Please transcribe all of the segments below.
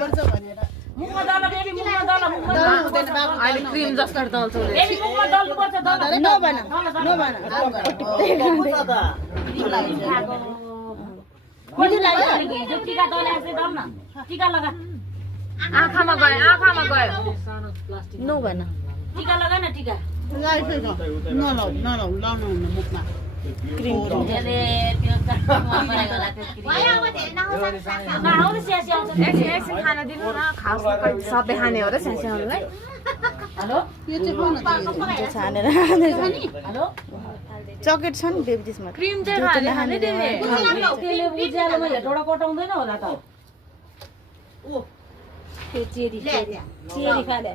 गर्छ भनेर मुखमा दल बेबी मुखमा दल हुँदैन बाबु अहिले क्रिम जस्तो दल्छ बेबी मुखमा दल्नु पर्छ दल नभन मिठो लाग्यो हिजो टीका दलाए चाहिँ दल न टीका लगा आँखामा गयो नभन टीका लगा न टीका नलाउ लाउनु हुन्न मुखमा क्रिम अरे त्यो त नआउनु स्यासी आउँछ एकछिन खान दिनु न खाऊ सबै खाने हो र स्यासीहरूलाई हेलो यो चाहिँ छानेर हेलो चकलेट छ नि बेबी त्यसमा क्रिम चाहिँ खाने दिने त्यसले उज्यालोमा हेटौडा कटाउँदैन होला त ओ चेरी खाले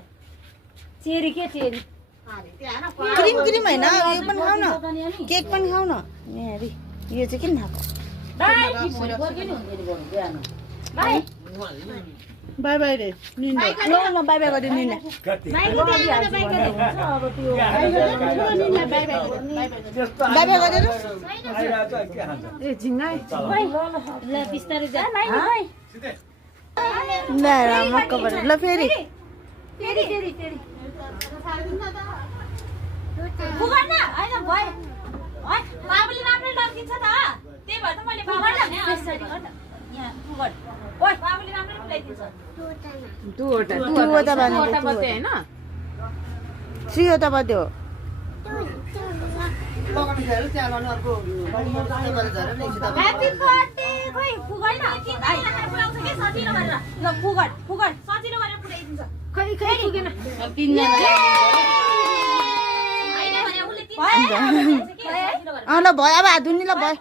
चेरी के चेरी क्रिम हैन यो पनि खाऊ न केक पनि खाऊ न हेरी यो चाहिँ किन खाएको बाई बाई रे निन्दा ल बाई बाई गरे निन्दा बाई बाई गरेर ए झिङ्गा ल बिस्तारै जा ल मक्क परे ल फेरि पुगन न हैन भए है बाबुले राम्रै लड्किन्छ त त्यही भएर त मैले बाबुलाई भने यहाँ पुगन ओइ बाबुले राम्रै ल्याइदिन्छ दुवटा मात्रै हैन 3 वटा बदे हो ह्यापी बर्थडे खोइ पुगन न किन पुराउँछ के सजिलो गरेर ल पुगन सजिलो गरेर पुराइदिन्छ खै पुगेन ल भयो अब हात धुन्नी ल भयो